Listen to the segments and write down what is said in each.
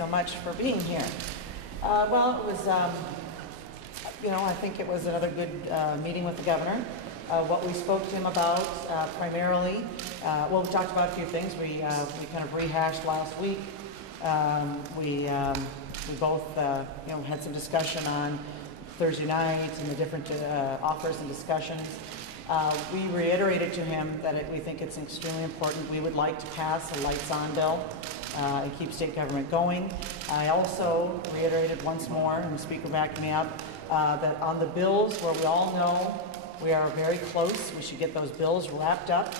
so much for being here. Well, it was, I think it was another good meeting with the governor. What we spoke to him about primarily, well, we talked about a few things. We kind of rehashed last week. We both, had some discussion on Thursday nights and the different offers and discussions. We reiterated to him that we think it's extremely important. We would like to pass a lights on bill and keep state government going. I also reiterated once more, and the speaker backed me up, that on the bills where we all know we are very close, we should get those bills wrapped up.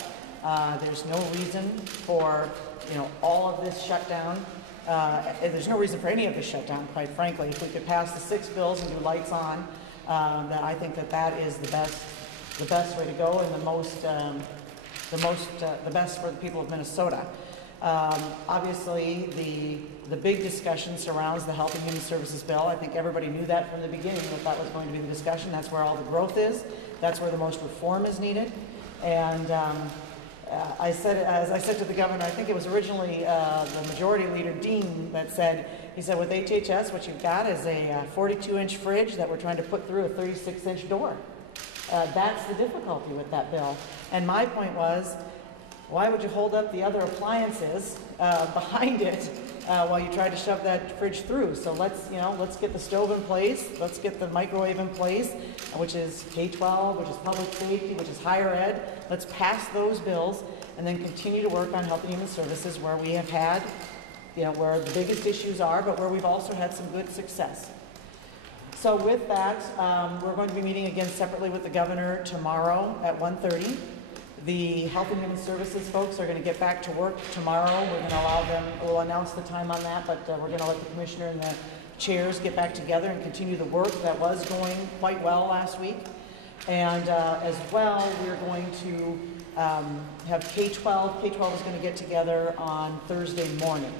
There's no reason for all of this shutdown. There's no reason for any of this shutdown, quite frankly. If we could pass the 6 bills and do lights on, then I think that is the best way to go and the best for the people of Minnesota. Obviously, the big discussion surrounds the Health and Human Services bill. I think everybody knew that from the beginning, that was going to be the discussion. That's where all the growth is. That's where the most reform is needed. And as I said to the governor, I think it was originally the majority leader, Dean, that said, he said, with HHS, what you've got is a 42-inch fridge that we're trying to put through a 36-inch door. That's the difficulty with that bill. And my point was, why would you hold up the other appliances behind it while you try to shove that fridge through? So let's get the stove in place, let's get the microwave in place, which is K-12, which is public safety, which is higher ed. Let's pass those bills and then continue to work on Health and Human Services where we have had, where the biggest issues are, but where we've also had some good success. So with that, we're going to be meeting again separately with the governor tomorrow at 1:30. The Health and Human Services folks are going to get back to work tomorrow. We're going to allow them, we'll announce the time on that, but we're going to let the commissioner and the chairs get back together and continue the work that was going quite well last week. And as well, we're going to have K-12. K-12 is going to get together on Thursday morning.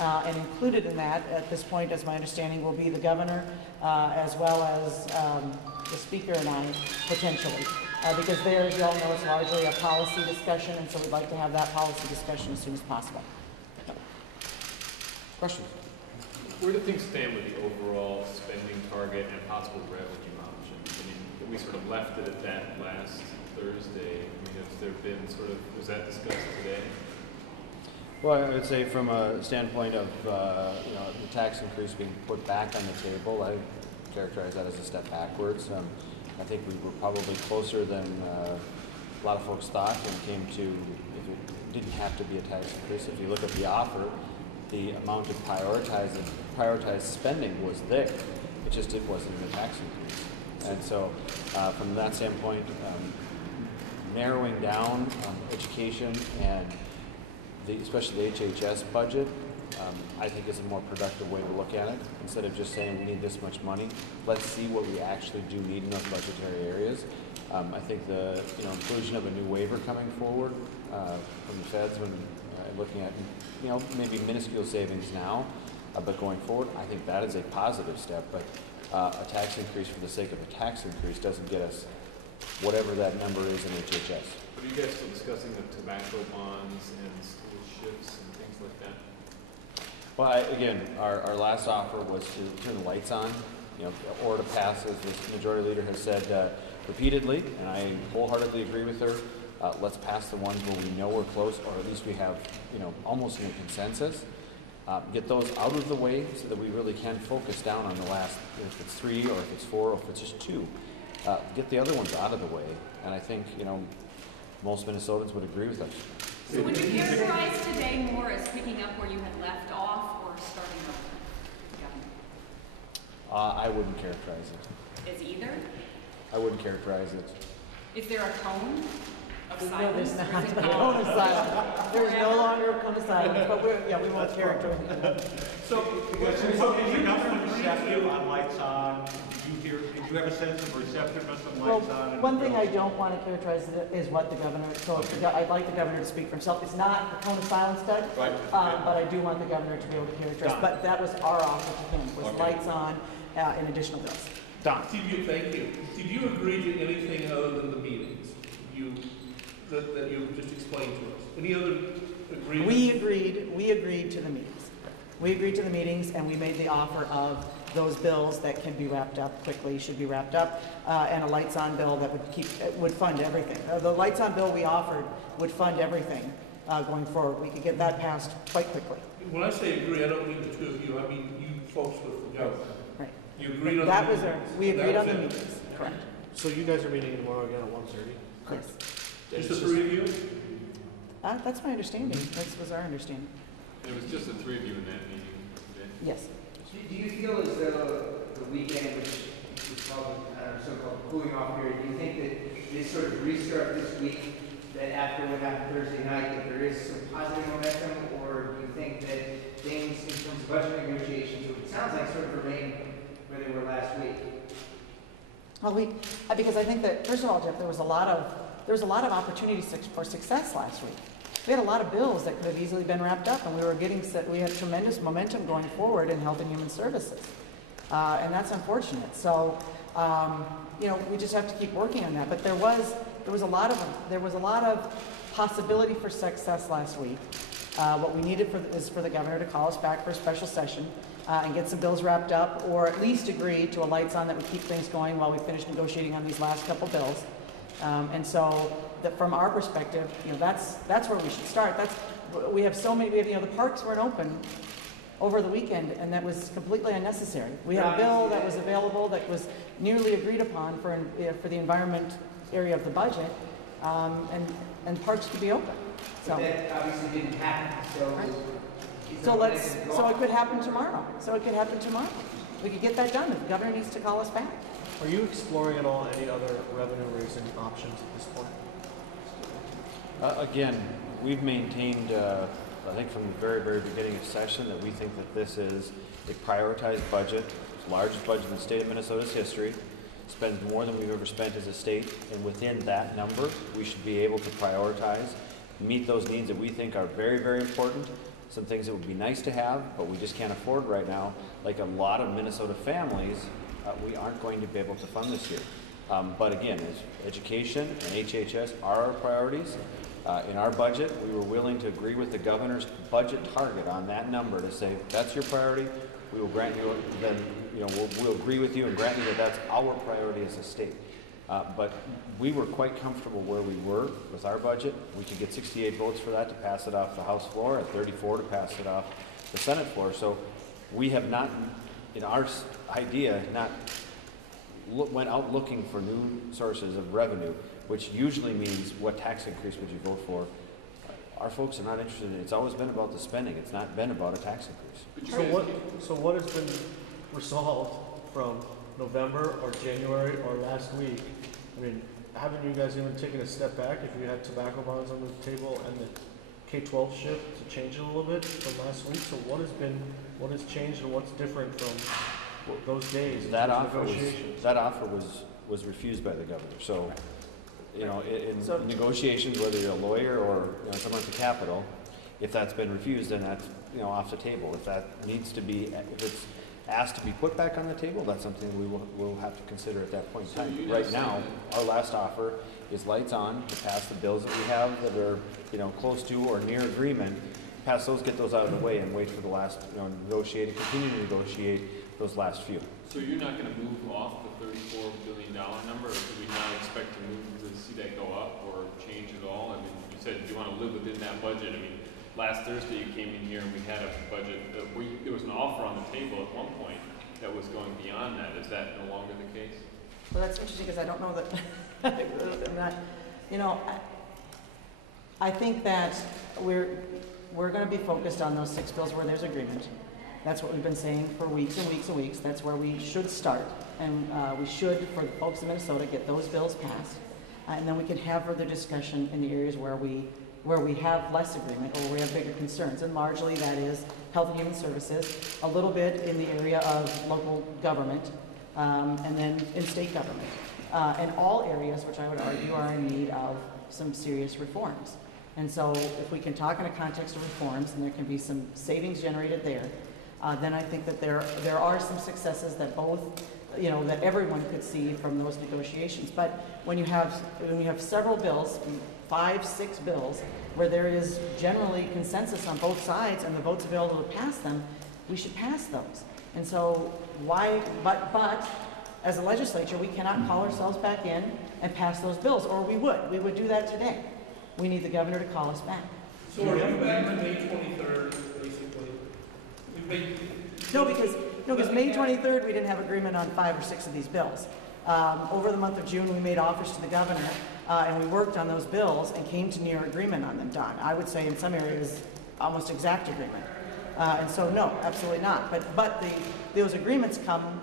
And included in that, at this point, as my understanding, will be the governor, as well as the speaker and I, potentially. Because there, as you all know, it's largely a policy discussion, and so we'd like to have that policy discussion as soon as possible. Questions? Where do things stand with the overall spending target and possible revenue options? I mean, we sort of left it at that last Thursday. I mean, has there been was that discussed today? Well, I would say from a standpoint of the tax increase being put back on the table, I characterize that as a step backwards. I think we were probably closer than a lot of folks thought when it came to, if it didn't have to be a tax increase. If you look at the offer, the amount of prioritized spending was there. It wasn't a tax increase. And so from that standpoint, narrowing down education and especially the HHS budget, I think is a more productive way to look at it. Instead of just saying we need this much money, let's see what we actually do need in those budgetary areas. I think the inclusion of a new waiver coming forward from the feds when looking at maybe minuscule savings now, but going forward, I think that is a positive step. But a tax increase for the sake of a tax increase doesn't get us whatever that number is in HHS. Are you guys still discussing the tobacco bonds and school shifts and things like that? Well, again, our last offer was to turn the lights on, or to pass, as the majority leader has said repeatedly, and I wholeheartedly agree with her. Let's pass the ones where we know we're close, or at least we have, almost a consensus. Get those out of the way so that we really can focus down on the last, if it's 3 or if it's 4 or if it's just 2. Get the other ones out of the way, and I think, most Minnesotans would agree with us. So would you characterize today more as picking up where you had left off or starting over? I wouldn't characterize it. Is either? I wouldn't characterize it. Is there a tone of No, silence? there's not a cone of silence. There's no longer a cone of silence, but we won't characterize it. So is the government receptive on lights on? Did you have a sense of receptiveness on lights on? One thing I don't want to characterize is what the governor, I'd like the governor to speak for himself. It's not a cone of silence, Doug, right. But I do want the governor to be able to characterize. But that was our offer to him, was lights on and additional bills. Don. Thank you. Did you agree to anything other than the meetings that you just explained to us? Any other agreements? We agreed to the meetings. We agreed to the meetings, and we made the offer of those bills that can be wrapped up quickly, should be wrapped up, and a lights on bill that would fund everything. The lights on bill we offered would fund everything going forward. We could get that passed quite quickly. When I say agree, I don't mean the two of you, I mean you folks with the government. Right. You agreed on That the was meetings. we So that agreed on was the it. meetings, correct. So you guys are meeting tomorrow again at 1:30? Yes. Just the three of you? That's my understanding. That was our understanding. There was just the three of you in that meeting today. Yes. Do you feel as though the weekend, which is called, so-called cooling off period, do you think that this sort of restart this week, that after what happened Thursday night, that there is some positive momentum, or do you think that things in terms of budget negotiations, which it sounds like sort of remain where they were last week? Well, because I think that, first of all, Jeff, there was a lot of opportunities for success last week. We had a lot of bills that could have easily been wrapped up, and we had tremendous momentum going forward in Health and Human Services, and that's unfortunate. So, we just have to keep working on that. But there was a lot of possibility for success last week. What we needed is for the governor to call us back for a special session and get some bills wrapped up, or at least agree to a lights on that would keep things going while we finish negotiating on these last couple bills. And so, from our perspective, that's where we should start. We have the parks weren't open over the weekend, and that was completely unnecessary. We had a bill that was available that was nearly agreed upon for the environment area of the budget, and parks could be open. So But that obviously didn't happen, so it could happen tomorrow. We could get that done. The governor needs to call us back. Are you exploring at all any other revenue raising options at this point? Again, we've maintained, I think from the very, very beginning of session, that we think that this is a prioritized budget, it's the largest budget in the state of Minnesota's history, spends more than we've ever spent as a state, and within that number, we should be able to prioritize, meet those needs that we think are very, very important, some things that would be nice to have, but we just can't afford right now. Like a lot of Minnesota families, we aren't going to be able to fund this year. But again, education and HHS are our priorities. In our budget, we were willing to agree with the governor's budget target on that number to say, that's your priority, we will grant you, then, we'll agree with you and grant you that that's our priority as a state. But we were quite comfortable where we were with our budget. We could get 68 votes for that to pass it off the House floor, and 34 to pass it off the Senate floor. So we have not, in our idea, went out looking for new sources of revenue, which usually means what tax increase would you vote for. Our folks are not interested in it. It's always been about the spending. It's not been about a tax increase. So what has been resolved from November or January or last week? I mean, haven't you guys even taken a step back if you had tobacco bonds on the table and the K-12 shift to change it a little bit from last week? So what has changed and what's different from those days? That offer was refused by the governor. So, in negotiations, whether you're a lawyer or someone at the Capitol, if that's been refused, then that's off the table. If that needs to be, if it's asked to be put back on the table, that's something we'll have to consider at that point in time. Right now, our last offer is lights on to pass the bills that we have that are close to or near agreement. Pass those, get those out of the way, and wait for the last continue to negotiate those last few. So you're not going to move off the $34 billion number, or do we not expect to see that go up or change at all? I mean, you said you want to live within that budget. I mean, last Thursday you came in here and we had a budget, there was an offer on the table at one point that was going beyond that. Is that no longer the case? Well, that's interesting because I don't know that, I'm not, I think that we're going to be focused on those 6 bills where there's agreement. That's what we've been saying for weeks and weeks and weeks. That's where we should start. And we should, for the folks in Minnesota, get those bills passed. And then we can have further discussion in the areas where we have less agreement or where we have bigger concerns. And largely that is Health and Human Services, a little bit in the area of local government, and then in state government. And all areas, which I would argue are in need of some serious reforms. And so if we can talk in a context of reforms and there can be some savings generated there, then I think that there are some successes that both, that everyone could see from those negotiations. But when you have several bills, 5, 6 bills, where there is generally consensus on both sides and the votes available to pass them, we should pass those. And so why, but as a legislature, we cannot call ourselves back in and pass those bills, or we would do that today. We need the governor to call us back. So are you back to May 23rd, basically? No, because May 23rd, we didn't have agreement on 5 or 6 of these bills. Over the month of June, we made offers to the governor, and we worked on those bills and came to near agreement on them, Don. I would say in some areas, almost exact agreement. And so, no, absolutely not. But those agreements come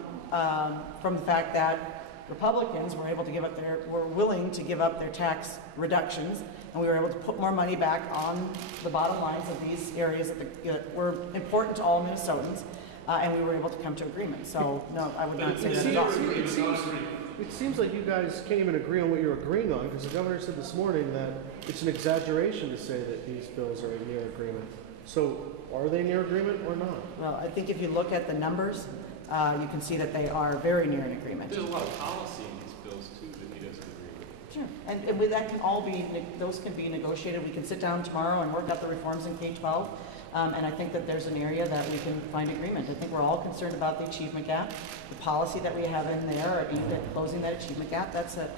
from the fact that Republicans were willing to give up their tax reductions, and we were able to put more money back on the bottom lines of these areas that were important to all Minnesotans, and we were able to come to agreement. So, no, I would not say that at all. It seems like you guys can't even agree on what you're agreeing on, because the governor said this morning that it's an exaggeration to say that these bills are near agreement. So, are they near agreement or not? Well, I think if you look at the numbers, you can see that they are very near an agreement. There's a lot of policy in these bills too that he doesn't agree with. Sure, and with that can all be, those can be negotiated. We can sit down tomorrow and work out the reforms in K-12, and I think that there's an area that we can find agreement. I think we're all concerned about the achievement gap. The policy that we have in there aimed at closing that achievement gap, that's a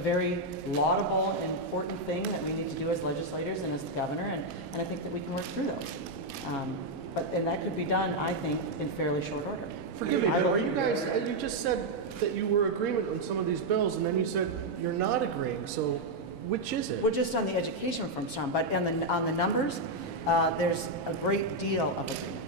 very laudable and important thing that we need to do as legislators and as the governor, and I think that we can work through those. And that could be done, I think, in fairly short order. Forgive me, but are you guys, you just said that you were agreement on some of these bills, and then you said you're not agreeing, so which is it? We're just on the education reforms, Tom, but on the numbers, there's a great deal of agreement.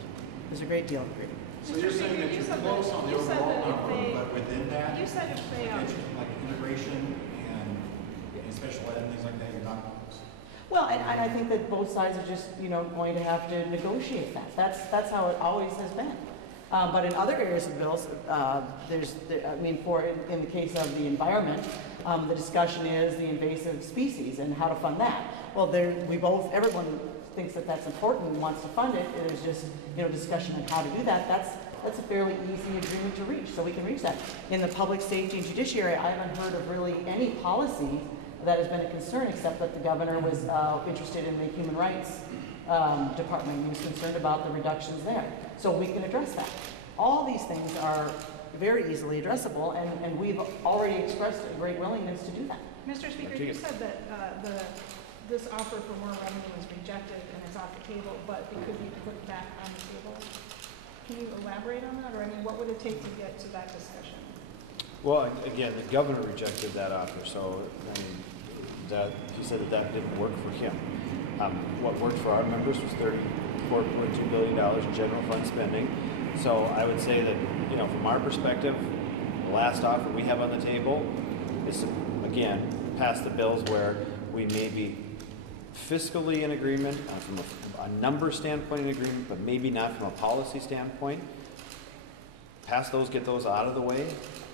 There's a great deal of agreement. So you're saying that you're close on the overall number, but within that, You said if they, like integration and special ed and things like that, you're not close. Well, and I think that both sides are just, going to have to negotiate that. That's how it always has been. But in other areas of bills, in the case of the environment, the discussion is the invasive species and how to fund that. Well, everyone thinks that that's important and wants to fund it. There's just, discussion on how to do that. That's a fairly easy agreement to reach, so we can reach that. In the public safety and judiciary, I haven't heard of really any policy that has been a concern, except that the governor was interested in the human rights department. He was concerned about the reductions there. So we can address that. All these things are very easily addressable, and we've already expressed a great willingness to do that. Mr. Speaker, you said that this offer for more revenue was rejected and it's off the table, but it could be put back on the table. Can you elaborate on that? Or, what would it take to get to that discussion? Well, again, the governor rejected that offer, so he said that didn't work for him. What worked for our members was $34.2 billion in general fund spending. So I would say that, from our perspective, the last offer we have on the table is, again, pass the bills where we may be fiscally in agreement, from a number standpoint in agreement, but maybe not from a policy standpoint. Pass those, get those out of the way,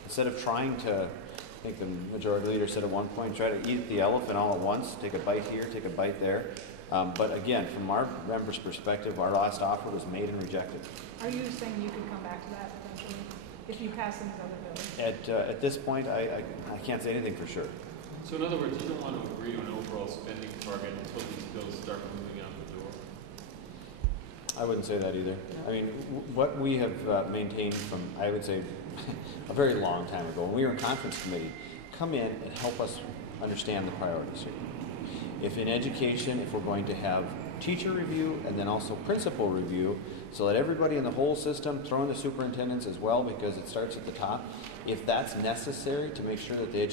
instead of trying to, I think the majority leader said at one point, try to eat the elephant all at once, take a bite here, take a bite there. But again, from our members' perspective, our last offer was made and rejected. Are you saying you could come back to that eventually if you pass these other bills? At this point, I can't say anything for sure. So in other words, you don't want to agree to an overall spending target until these bills start moving out the door? I wouldn't say that either. What we have maintained from, I would say, a very long time ago, when we were in conference committee, come in and help us understand the priorities here. If in education, if we're going to have teacher review and then also principal review, so that everybody in the whole system, throw in the superintendents as well, because it starts at the top, if that's necessary to make sure that the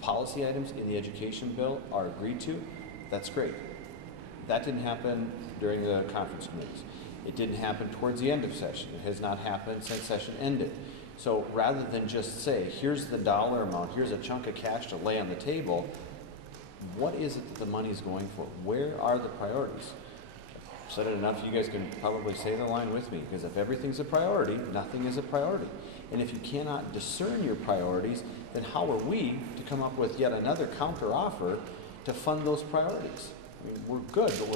policy items in the education bill are agreed to, that's great. That didn't happen during the conference committees. It didn't happen towards the end of session. It has not happened since session ended. So rather than just say, here's the dollar amount, here's a chunk of cash to lay on the table, what is it that the money is going for? Where are the priorities? I've said it enough, you guys can probably say the line with me, because if everything's a priority, nothing is a priority. And if you cannot discern your priorities, then how are we to come up with yet another counter offer to fund those priorities? We're good, but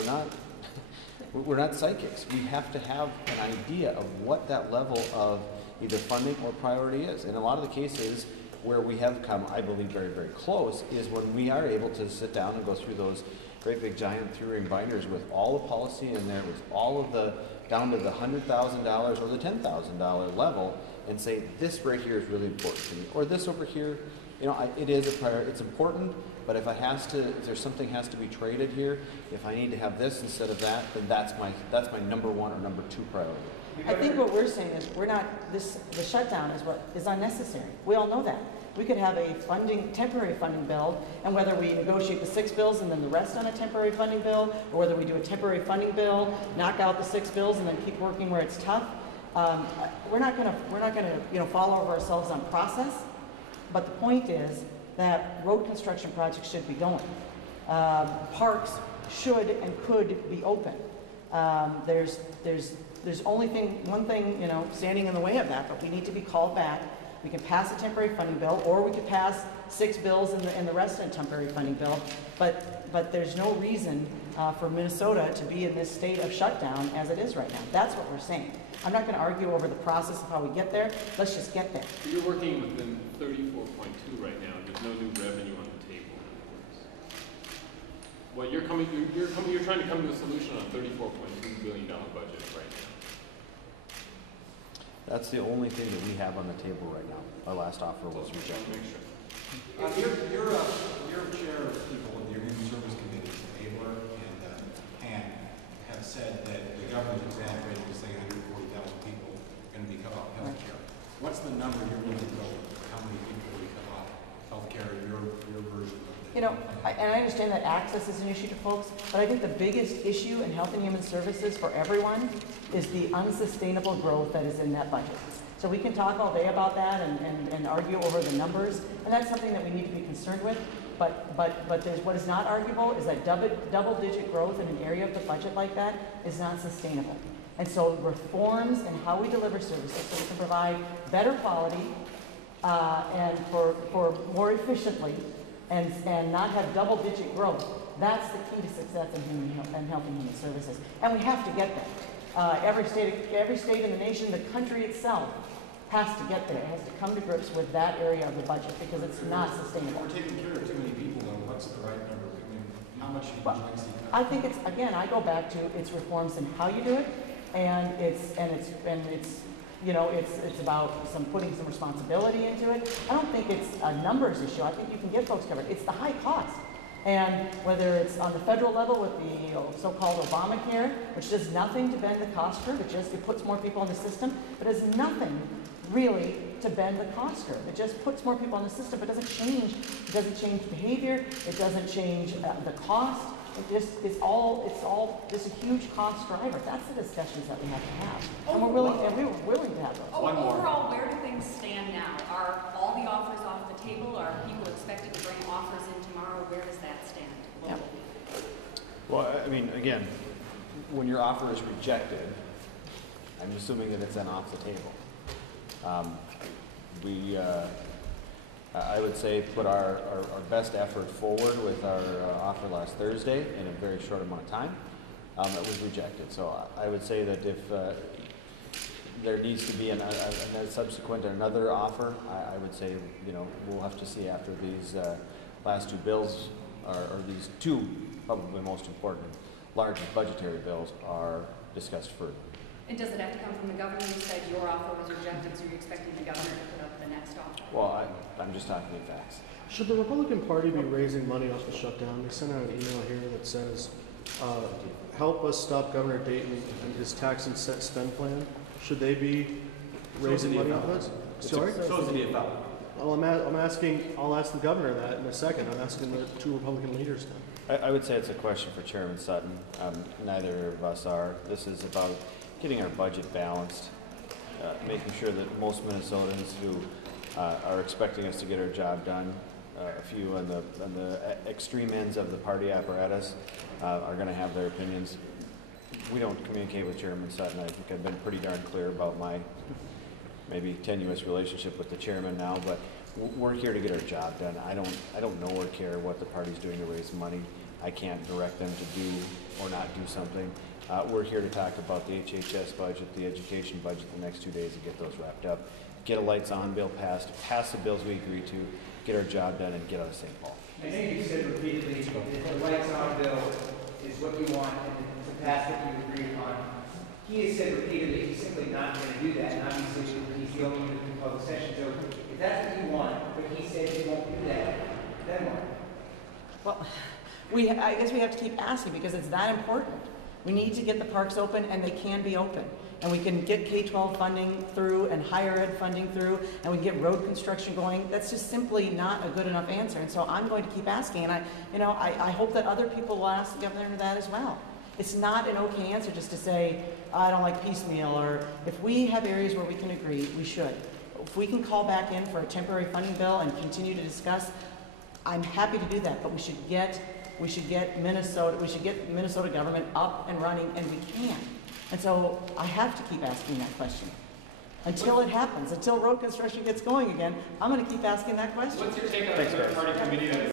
we're not psychics. We have to have an idea of what that level of either funding or priority is. In a lot of the cases where we have come, I believe, very, very close, is when we are able to sit down and go through those great big giant 3-ring binders with all the policy in there, with all of the down to the $100,000 or the $10,000 level and say, this right here is really important to me, or this over here, you know, it is a priority, it's important, but if there's something has to be traded here, if I need to have this instead of that, then that's my number one or number two priority. I think what we're saying is the shutdown is unnecessary. We all know that. We could have a temporary funding bill, and whether we negotiate the 6 bills and then the rest on a temporary funding bill, or whether we do a temporary funding bill, knock out the 6 bills, and then keep working where it's tough. We're not gonna fall over ourselves on process, but the point is that road construction projects should be going. Parks should and could be open. There's only one thing, you know, standing in the way of that, but we need to be called back. We can pass a temporary funding bill, or we could pass 6 bills and the rest in a temporary funding bill. But there's no reason for Minnesota to be in this state of shutdown as it is right now. That's what we're saying. I'm not going to argue over the process of how we get there. Let's just get there. So you're working within 34.2 right now. There's no new revenue on the table. Well, you're trying to come to a solution on a $34.2 billion budget right now. That's the only thing that we have on the table right now. Our last offer was rejected. Make sure. Your chair of people in your Human Service Committee, Abler and have said that the government is exaggerating to say 140,000 people are going to be cut off health care. What's the number you're willing to go with? How many people will be cut off health care in your version of it? You know, and I understand that access is an issue to folks, but I think the biggest issue in Health and Human Services for everyone is the unsustainable growth that is in that budget. So we can talk all day about that and argue over the numbers, and that's something that we need to be concerned with. But there's what is not arguable is that double-digit growth in an area of the budget like that is not sustainable. And so reforms in how we deliver services so we can provide better quality and for more efficiently and not have double-digit growth. That's the key to success in health and human services. And we have to get there. Every state in the nation, the country itself, has to get there. It has to come to grips with that area of the budget because it's not sustainable. We're taking care of too many people, though. What's the right number? I mean, how much should you like to see? I think it's, again, I go back to it's reforms in how you do it, and it's you know, it's about putting some responsibility into it. I don't think it's a numbers issue. I think you can get folks covered. It's the high cost. And whether it's on the federal level with the so-called Obamacare, which does nothing to bend the cost curve, it puts more people in the system, but does nothing really to bend the cost curve. It just puts more people in the system, but doesn't change behavior. It doesn't change the cost. It's all just a huge cost driver. That's the discussions that we have to have. And we're willing to have those. Overall, where do things stand now? Are all the offers off the table? Are people expected to bring offers in tomorrow? Where does that stand? Yep. Well, I mean, again, when your offer is rejected, I'm assuming that it's then off the table. I would say put our best effort forward with our offer last Thursday in a very short amount of time. It was rejected. So I would say that if there needs to be a subsequent another offer, I would say, you know, we'll have to see after these last 2 bills or these 2 probably most important large budgetary bills are discussed further. And does it have to come from the governor? You said your offer was rejected, so you're expecting the governor to put up the next offer? Well, I'm just talking in facts. Should the Republican Party be raising money off the shutdown? They sent out an email here that says, help us stop Governor Dayton and his tax and spend plan. Should they be raising money off this? Sorry? So is the DFL. Well, I'll ask the governor that in a second. I'm asking the 2 Republican leaders now. I would say it's a question for Chairman Sutton. Neither of us are. This is about getting our budget balanced, making sure that most Minnesotans who are expecting us to get our job done, a few on the extreme ends of the party apparatus are going to have their opinions. We don't communicate with Chairman Sutton. I think I've been pretty darn clear about my maybe tenuous relationship with the chairman now, but we're here to get our job done. I don't know or care what the party's doing to raise money. I can't direct them to do or not do something. We're here to talk about the HHS budget, the education budget the next 2 days and get those wrapped up. Get a lights on bill passed, pass the bills we agree to, get our job done, and get out of St. Paul. I think you said repeatedly that the lights on bill is what you want and to pass what you agree upon. he has said repeatedly he's simply not going to do that, and obviously he's the only one who can call the session. So if that's what you want, but he said he won't do that, then what? Well, I guess we have to keep asking because it's that important. We need to get the parks open, and they can be open. And we can get K-12 funding through and higher ed funding through, and we can get road construction going. That's just simply not a good enough answer. And so I'm going to keep asking, and I hope that other people will ask the governor that as well. It's not an okay answer just to say, I don't like piecemeal, or if we have areas where we can agree, we should. If we can call back in for a temporary funding bill and continue to discuss, I'm happy to do that, but we should get Minnesota government up and running, and we can. And so I have to keep asking that question. Until it happens, until road construction gets going again, I'm going to keep asking that question. What's your take on the third-party committee that